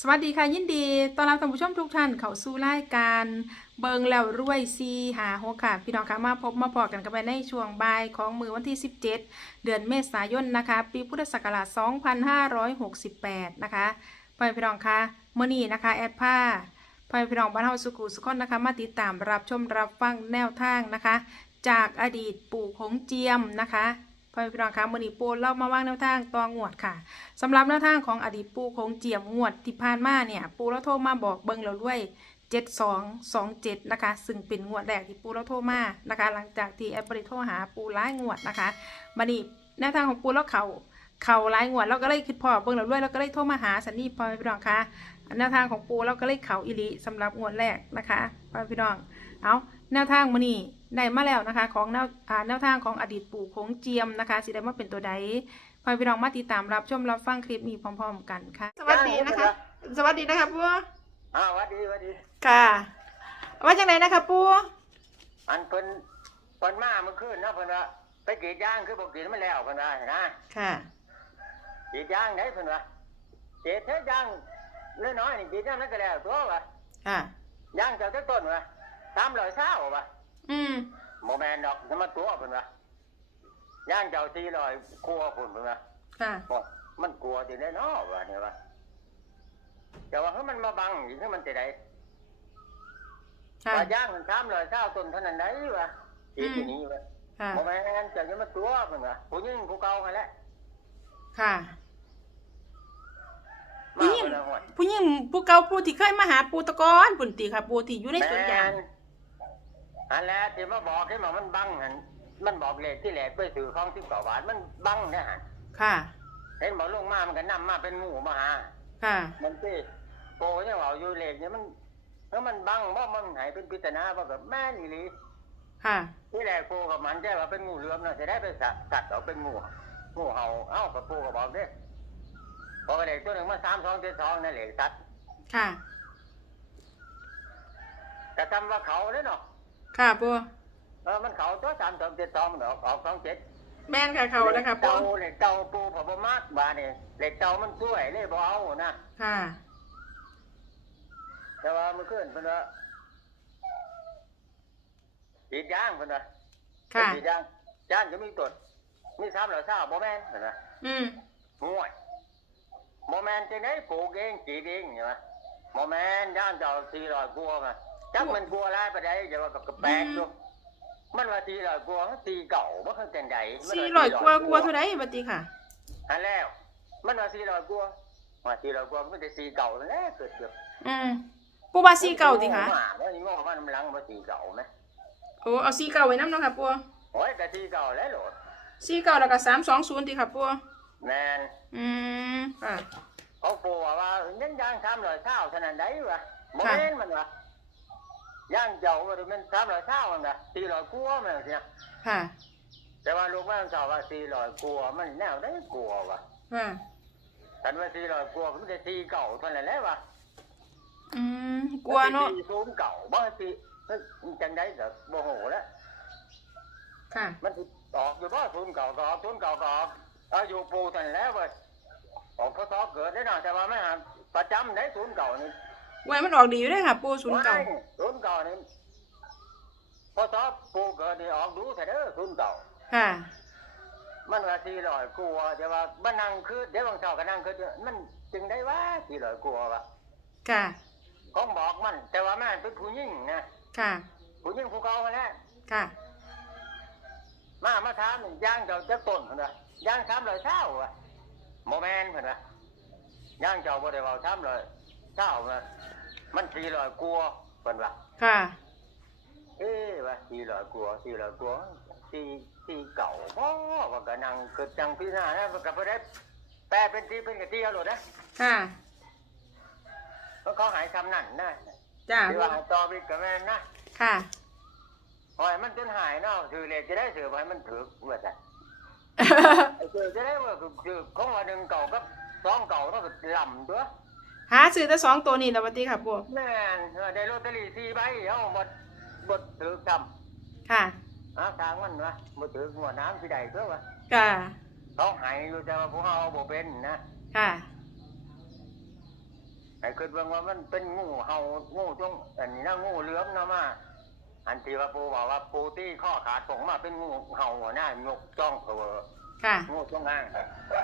สวัสดีค่ะยินดีต้อนรับท่านผู้ชมทุกท่านเข้าสู่รายการเบิงแล้วรวยซีหาหกค่ะ พี่น้องคะมาพบมาพอกันกันไปในช่วงบ่ายของมือวันที่ 17 เดือนเมษายนนะคะ ปีพุทธศักราช 2568 นะคะพ่อพี่น้องคะเมื่อนี้นะคะ แอดผ้าพ่อพี่น้องบ้านเฮาสุขุสุขคนนะคะ มาติดตามรับชมรับฟังแนวทางนะคะ จากอดีตปู่ของเจียมนะคะ พ่อพี่น้องคะมือนีปูเล่ามาว่างแนวทางตองวดค่ะสำหรับแนวทางของอดีตปูคงเจียมงวดที่ผ่านมาเนี่ย ปูแล้วโทรมาบอกเบิงเราด้วยเจ็ดสองสองเจ็ดนะคะ ซึ่งเป็นงวดแรกที่ปูแล้วโทรมานะคะ หลังจากที่แอปบริโทรหาปูร้ายงวดนะคะบันนี้แนวทางของปูแล้วเขาเขาร้ายงวดเราก็เลยคิดพอเบิงเราด้วยเราก็เลยโทรมาหาสันนี่พ่อพี่น้องคะแนวทางของปูเราก็เลยเขาอิลิสำหรับงวดแรกนะคะพ่อพี่น้องเอาแนวทางมานี่ ได้มาแล้วนะคะ ของแนวอ่าแนวทางของอดีตปู่คงเจียมนะคะสิได้มาเป็นตัวใดพอพี่น้องมาติดตามรับชมรับฟังคลิปนี้พร้อม ๆ กันค่ะ สวัสดีนะคะ สวัสดีนะคะปูอ้าวหวัดดีหวัดดี ค่ะว่าจังไหนนะคะปูอันเพิ่นเพิ่นมาเมื่อคืนนะเพิ่นว่าไปกรีดยางคือบ่กรีดมันแล้วเพิ่นว่านะค่ะกรีดยางได้เพิ่นว่ากรีดแท้ยางน้อยๆนี่กรีดยางนั้นก็แล้วตัวว่าค่ะยางเจ้าแต่ต้นว่า300เช้าว่า อืมบ่แม่นดอกจะมาตัวเพิ่นว่ายางเจ้า400ครัวพุ่นเพิ่นว่าค่ะโอ้มันกลัวสิได้เนาะว่าเนี่ยว่าแต่ว่าเฮ้ยมันมาบังอีกคือมันสิได้ค่ะ ว่าย่างมัน300เช้าต้นเท่านั้นได้ว่ากรีดที่นี้ว่าค่ะบ่แม่นเจะจะมาตัวเพิ่นว่าผู้หญิงผู้เก่าหั่นแหละค่ะมาผู้หญิง เพิ่นละหวดผู้หญิงผู้เก่าผู้ที่เคยมาหาปูตะกอนปุ่นตีค่ะ ปูที่อยู่ในสวนยาง แม่น อันแหละที่มาบอกให้มามันบังหั่นมันบอกเลขที่แหลกไปถือของที่กว่าบาทมันบังนะฮะค่ะ เห็นบอกลงมามันก็นำมาเป็นหมู่มาหาค่ะ มันสิโกยังว่าอยู่เลขเนี่ยมันแล้วมันบังบ่มันใหายเป็นปริศนาบ่กับแม่นอีหลีค่ะที่แหลกโกกับมันแจ้ว่าเป็นงูเหลือมน่ะจะได้ไปสัตว์สัตว์เอาเป็นงูงูเห่าเอ้ากับปูก็บอกเด้พอเลขตัวหนึ่งมา3 2 7 2นั่นเลขสัตว์ค่ะแต่จำว่าเขาเลยเนาะ ค่ะปูเออมันเขาตัวสามสองเจ็ดสองดอกออกสองเจ็ดแม่นค่ะเขานะคะปูเต่าเหล็กเต่าปูผบมากบาเนี่ยเหล็กเต่ามันช่วยเลยบ่เอานะค่ะ แต่ว่ามันขึ้นเพิ่นว่าฉีดยางเพิ่นว่าค่ะฉีดยางยางจะมีตดมีสามร้อยเศร้าบ่แม่นเพิ่นว่าอืมห่วยบ่แม่นจังได๋ปลูกเองฉีดเองใช่ไหมบ่แม่นย่างเจ้าสี่ร้อยกลัวมา จักมันกลัวหลายปานใดจะว่ากับกระแปลกอยู่มันว่าสี่ร้อยกลัวมันตีเก่าบ่เข้าจังไดมันสี่ว่าร้อยกว่ากว่าเท่าไหร่บัดนี้ค่ะ อันแล้ว มันว่าสี่ร้อยกว่าว่าสี่ร้อยกว่ามันจะสี่เก่านั่นแหละเกิดเกือบอืมปูว่าสี่เก่าติค่ะว่าแล้วนี่งอมันมันหลังว่าสี่เก่าไหมโอ้เอาสี่เก่าไว้น้ำเนาะค่ะปูโอ้ยแต่สี่เก่าแล้วโหลดสี่เก่าแล้วก็สามสองศูนย์ติค่ะปูแมนอืมค่ะเขาปูว่าว่ายังย่างสามร้อยเท่าเท่านั้นได้วะโมค่ะเมนมันวะ ย่างเจ้าว่ามันสามร้อยเท่ามันวะสี่ร้อยกว่ามันเนี่ยค่ะ แต่ว่าลูกมันสาวว่าสี่ร้อยกว่ามันแนวได้กลัววะค่ะแต่ว่าสี่ร้อยกว่ามันจะสี่เก่าเท่านั้นแหละวะอืมกลัวเนาะสี่ศูนย์เก่าบ่สี่เฮ้ยจังได้ก็บ่โหแล้วค่ะ มันสิออกอยู่บ่ศูนย์เก่าก็ออกศูนย์เก่าก็ออกเอาอยู่ปูทันแล้วเว้ยออกพศเกิดได้หน่อยแต่ว่าไม่หาประจำได้ศูนย์เก่านี่ ไว้มันออกดีอยู่เด้วยค่ะ ปูศูนย์เก่าว้ศูนย์เก่านี่พศปูเกิดนี่ออกดูแต่เด้อศูนย์เก่าค่ะ มันว่าสี่ร้อยกลัวแต่ว่าบ้านนั่งคือเดี๋ยวบางเช้าก็นั่งคือมันจึงได้ว่าสี่ร้อยกลัววะค่ะของบอกมัน แต่ว่ามันเป็นผู้หญิงนะค่ะ ผู้หญิงผู้เก่ามาแล้วค่ะมามาถามหนึ่งย่างเจ้าจะต้นเพิ่นว่าย่างสามร้อยเช้าวะโมแมนเพิ่นว่าย่างเจ้าบ่ได้เว้าสามร้อยเช้านะ มันสี่ร้อยกลัวเพิ่นว่าค่ะ เอ๊ะว่าสี่ร้อยกลัวสี่ร้อยกลัวสี่สี่เก่าบ่ว่าก็นั่งเกิดจังพี่หน้านะมันก็บ่ได้แปลเป็นที่เป็นกะที่เอาโลดนะค่ะ มันเขาหายคำนั่นนะจ้าที่ว่าต่อวิกก็แม่นนะค่ะ หอยมันจนหายเนาะถือเลขจะได้ถือไว้มันถือว่าซั่นไอ้เจอจะได้ว่าคือคือของว่าหนึ่งเก่ากับสองเก่าต้องลำตัว หาซื้อแต่สองตัวนี้แล้ววันนี้ค่ะปูแม่นเออได้ลอตเตอรี่สี่ใบเอาหมดหมดถือจค่ะำหาทางมันวะหมดถือหัวน้ำที่ใดเพื่อวะค่ะ เขาใหายอยู่แต่ว่าพวกเราบ่เป็นนะค่ะ ไอ้คิดเบิ่งว่ามันเป็นงูเห่างูจงอันนี้นะงูเหลือมนะมาอันที่ว่าปูบอกว่าปูตี้ข้อขาดส่งมาเป็นงูเห่าหัวหน้ายกจ้องตัวค่ะ งูจงอาง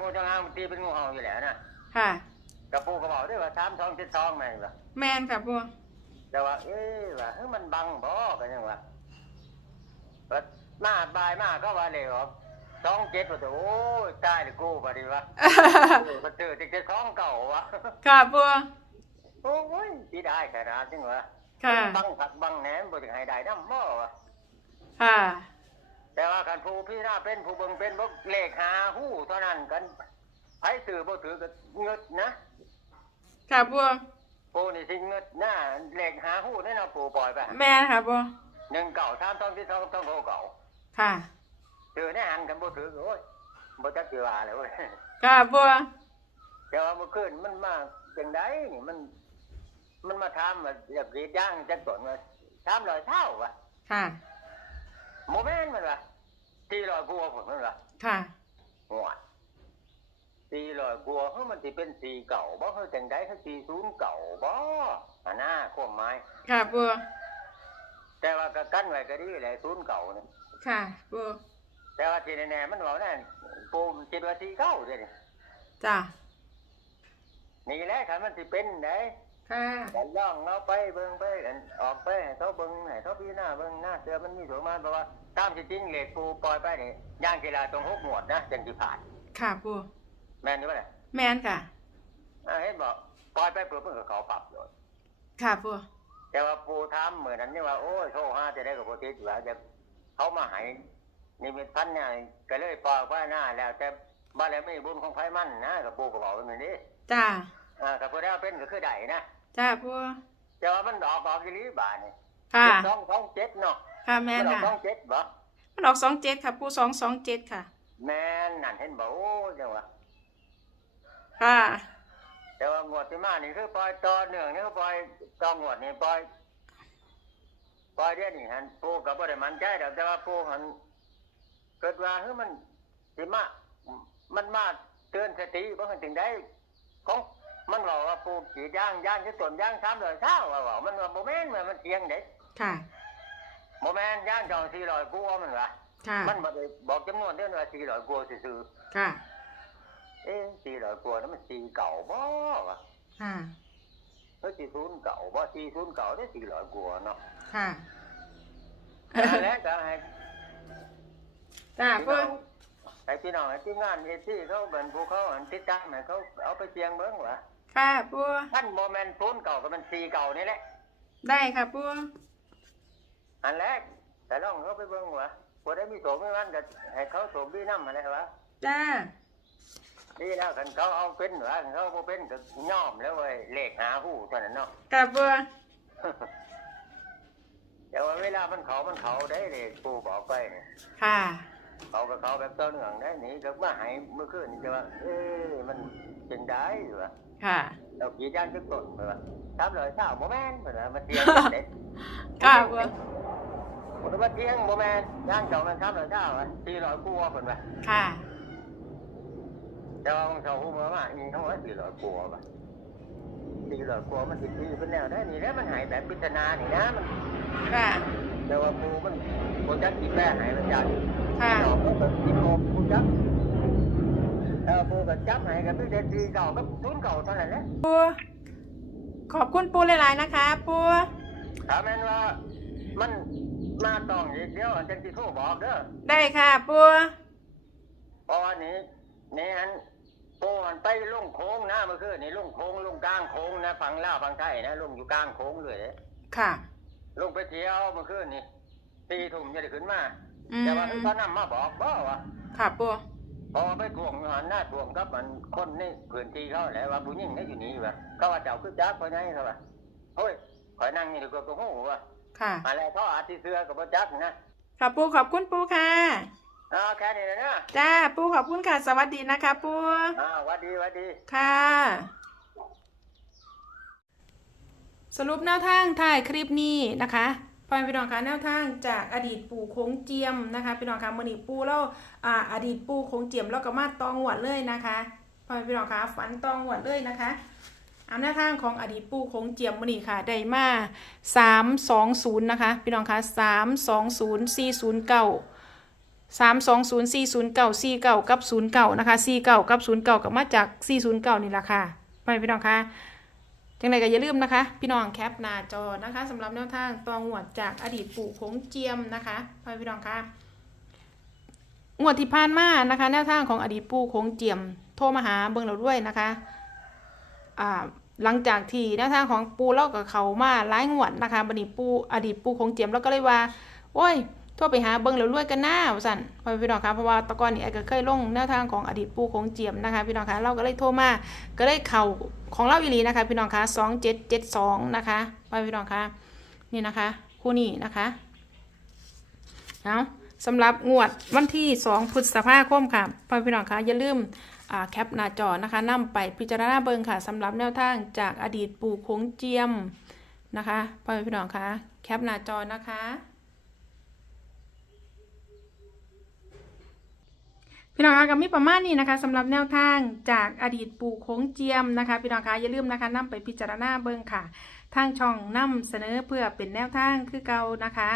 งูจงอางมันตีเป็นงูเห่าอยู่แล้วนะ ค่ะ กระปูก็บอกด้วยว่าสามทองเจ็ดทองแม่งล่ะแมนค่ะปูแต่ว่า เอ๊ะว่าเฮ้ยมันบังบ่กันยังวะว่ามาบายมาก็ว่าเลยว่าสองเจ็ดว่าแต่โอ้ยตายเลยกูปฏิวะเออก็เจอติดเจ็ดสองเก่าวะค่ะปูโอ้ยที่ได้ขนาดจริงวะค่ะบังผักบังแหนมบ่ถึงให้ได้น้ำบ่วะค่ะ แต่ว่าคันผู้พี่หน้าเป็นผู้เบิ่งเป็นบ่เลขหาหู้เท่านั้นกันไผซื้อบ่ถือก็เงิดนะ ค่ะปูปูนี่สิเงิดนะเลขหาหู้นั่นเอาปูปล่อยไปแมนค่ะปูหนึ่งเก่าสามทองที่ทองทองโลเก่าค่ะถือในหันกันบ่ถือก็โอ้ยบ่จักสิว่าเลยเว้ยค่ะปูแต่ว่าเมื่อคืนมันมาจังไดนี่มัน มันมาถามว่าอยากกรีดยางจักต้นว่าถามร้อยเท่าวะค่ะโมแม่นมันวะสี่ร้อยกว่าพุ่นมันวะค่ะหัว สี่ร้อยกว่าเฮ้ยมันสิเป็นสีเก่าบ่เฮ้ยจังได๋คือสี่ศูนย์เก่าบ่อันน่าความหมายค่ะปูแต่ว่าก็กันไว้ก็ดีแหละศูนย์เก่านี่ค่ะปูแต่ว่าที่แน่ๆมันเว้านั่นปูมคิดว่าสี่เก่าเด้นี่จ้านี่แหละคันมันสิเป็นไดค่ะแต่ย่องเราไปเบิ่งไปกันออกไปให้เขาเบิ่งให้เขาพี่หน้าเบิ่งหน้าเสือมันมีสมานเพราะว่าตามที่จริงเลขปูปล่อยไปนี่ย่างกีฬาตรงหกหมวดนะจังสิผ่านค่ะปู แม่นอยู่บ่ล่ะแมนค่ะอ่าเห็นบอกปล่อยไปเพื่อเพิ่นก็เขาปรับเลยค่ะปูแต่ว่าปูทำเหมือนนั้นนี่ว่าโอ้ยโทษห้าจะได้กับโปรติดอยู่แล้วจะเขามาใหายนิมิตพันเนี่ยก็เลยปล่อยไปหน้า แล้วแต่บ้านแล้วไม่บุญของไฟมันนะกับปูก็บอกว่าอย่างนี้จ้าอ่ากับปูได้เป็นก็คือได้นะจ้าปูแต่ว่ามันดอกออกอีหลีบาทนี่ค่ะสองสองเจ็ดเนาะค่ะแมมันนออกค่ะสองเจ็ดบ่มันออกสองเจ็ดค่ะปูสองสองเจ็ดค่ะ แม่นนั่นเห็นบอกโอ้ยจังวะ ค่ะ แต่ว่างวดที่มานี่คือปล่อยต่อเนื่องนี่คือปล่อยต่องวดนี่ปล่อยปล่อยเดี๋ยวนี้ฮันปูกับบ่ได้มั่นใจดอกแต่ว่าปูหันเกิดว่าเฮ้ยมันสิมามันมาเตือนสติบ่ให้ถึงได้ของมันบอกว่าปูกรีดย่างย่างที่ต้นย่าง300เช้าว่าว่ามันว่าบ่แม่นว่ามันเสียงเด้ค่ะบ่แม่นย่างจอง400กว่ามันว่าค่ะ มันบ่ได้บอกจำนวนเด้อว่า400กว่าซื่อค่ะๆ เอ๊ะ400กว่านั้นมันสีเก่าบ่วะค่ะ เฮ้ยสี่ศูนย์เก่าบ่สี่ศูนย์เก่าได้สี่ร้อยกว่าเนาะค่ะนั่นแหละก็ให้จ้าพี่ปูน้องให้พี่น้องให้ที่งานเอที่เขาเป็นภูเขาอันติดตามให้เขาเอาไปเสียงเบิ้งวะค่ะปูท่านโมเมนต์ศูนย์เก่าก็มันสี่เก่านี่แหละ ได้ค่ะปูอันแรกแต่ลองเขาไปเบิ้งวะพอได้มีโสมไม่วันก็ให้เขาโสมพี่น้ำอะไรวะจ้า ดีแล้วคันเขาเอาเป็นวะคันเขาบ่เป็นก็ย่อมแล้วเว้ยเลขหาหู้เท่านั้นเนาะค่ะปูแต่ว่าเวลามันเขามันเขาได้เลขปูบอกไปเนี่ยค่ะเขากับเขาแบบต้นเหนืองได้หนีก็มาใหายเมื่อคืนนี่จะว่าเอ๊ะมันเป็นได้หรือวะค่ะเราขี่ย่างทุกต้นไปว่าทำเลยเช้าโมแมนเหมือนว่ามันเทียงเด็ดค่ะปูมันว่าเทียงโมแมนย่างเจ้ามันทำเลยเช้าอะสี่ร้อยกว่าคนว่าค่ะ แต่ว่าของเขาหูมาว่าอีกทั้งว่าสี่ร้อยกว่าป่ะสี่ร้อยกว่ามันติดดีเป็นแนวได้นี่แล้วมันหายแบบปริศนานี่นะมันค่ะแต่ว่าปูมันปูจักกินแม่หายมันจังค่ะดอกก็แบบกินโมปูจักเออปูกับจับหายกับพี่เด็ดดีเก่าก็ทุนเก่าเท่านั้นแหละปูขอบคุณปูหลายๆนะคะปูถามแม่นว่ามันมาต้องอีกเดียวจังสิโทรบอกเด้อได้ค่ะปูเพราะว่านี่นี่อัน โป้มันไปลุ่งโค้งนะเมื่อคืนนี่ลุ่งโค้งลุ่งกลางโค้งนะฝั่งลาวฝั่งไทยนะลุ่งอยู่กลางโค้งเลยค่ะลุ่งไปเที่ยวเมื่อคืนนี่ตีทุ่มจะได้ขึ้นมาอืมแต่ว่าเขานำมาบอกบ่ว่าค่ะปูพอไปทวงอยู่หันหน้าทวงกับมันคนนี่พื้นที่เขาแหละว่าผู้หญิงนี่อยู่นี่ว่ะเขาว่าเจ้าคือจักเขาไงเขาว่าเฮ้ยคอยนั่งนี่ดีกว่าก็หูว่าค่ะอะไรเขาอาจสิเสือกับบ่จักนะค่ะปูขอบคุณปูค่ะ อ่าแค่นี้นะนะจ้าปูขอบคุณค่ะ สวัสดีนะคะปูอ่าหวัดดีหวัดดี ค่ะ สรุปแนวทางถ่ายคลิปนี้นะคะพ่อแม่พี่น้องคะแนวทางจากอดีตปู่โค้งเจียมนะคะพี่น้องคะมือนีปู่แล้วอ่าอดีตปู่โค้งเจียมแล้วก็มาตองหวดเลยนะคะพ่อแม่พี่น้องคะฝันตองหวดเลยนะคะเอาแนวทางของอดีตปู่คงเจียมมื้อนี้ค่ะได้มา320นะคะพี่น้องคะ320 409 320 409 49กั บ09นะคะ49กับ09กับมาจาก409นี่แหละค่ะไปพี่น้องคะจังไดก็อย่าลืมนะคะ พี่น้องแคปหน้าจอนะคะสำหรับแนวทางตองหวดจากอดีตปู่คงเจียมนะคะไปพี่น้องคะงวดที่ผ่านมานะคะ แนวทางของอดีตปู่คงเจียม โทรมาหาเบิ่งเราด้วยนะคะอ่าหลังจากที่แนวทางของปูเล่ากับเขามาหลายงวดนะคะบันี้ปูอดีตปูคงเจียมแล้วก็เลยว่าโอ้ย ทั่วไปหาเบิ้งแล้วรวยกันหน้าสั่นพ่อพี่น้องคะเพราะว่าตะกอนนี่ไอ้ก็เคยลงแนวทางของอดีตปู่คงเจียมนะคะพี่น้องคะเราก็เลยโทรมาก็เลยเข่าของเราอีหลีนะคะ พี่น้องคะสองเจ็ดเจ็ดสองนะคะพ่อพี่น้องคะนี่นะคะ คู่นี้นะคะเอาสำหรับงวดวันที่สองพฤษภาคมค่ะพ่อพี่น้องคะอย่าลืมแคปหน้าจอนะคะนำไปพิจารณาเบิงค่ะสำหรับแนวทางจากอดีตปู่คงเจียมนะคะพ่อพี่น้องคะแคปหน้าจอนะคะ พี่น้องคะก็มีประมาณนี้นะคะสำหรับแนวทางจากอดีตปู่โค้งเจียมนะคะ พี่น้องคะอย่าลืมนะคะนำไปพิจารณาเบิงค่ะ ทางช่องนำเสนอเพื่อเป็นแนวทางคือเก่านะคะ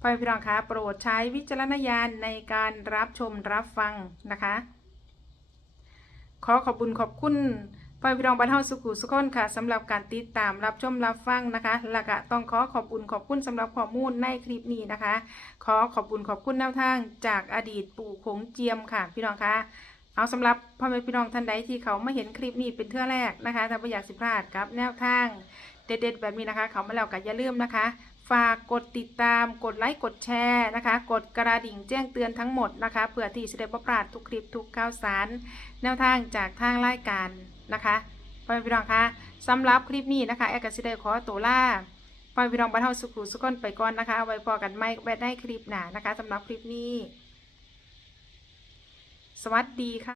พ่อพี่น้องคะโปรดใช้วิจารณญาณในการรับชมรับฟังนะคะ ขอขอบคุณขอบคุณ พ่อพี่น้องบ้านเฮาสุขุสุขคนค่ะสำหรับการติดตามรับชมรับฟังนะคะและก็ต้องขอขอบคุญขอบคุณสำหรับข้อมูลในคลิปนี้นะคะ ขอขอบคุญขอบคุณแนวทางจากอดีตปู่คงเจียมค่ะ พี่น้องคะเอาสำหรับพ่อแม่พี่น้องท่านใดที่เขาไมาเห็นคลิปนี้เป็นเทื่อแรกนะคะถ้าไม่อยากสิพลาดกับแนวทางเด็ดๆแบบนี้นะคะ เขามาแล้วก็อย่าลืมนะคะ ฝากกดติดตามกดไลค์กดแชร์นะคะ กดกระดิ่งแจ้งเตือนทั้งหมดนะคะเพื่อที่จะได้ประพลาดทุกคลิปทุกข่าวสาร แนวทางจากทางรายการ นะคะพ่อแม่พี่น้องคะสำหรับคลิปนี้นะคะแอร์กสิเดขอตัวลาพ่อแม่พี่น้องบ้านเฮาสุขุสุขคนไปก่อนนะคะไว้พอกันไม่แวะได้คลิปหนานะคะสำหรับคลิปนี้ สวัสดีค่ะ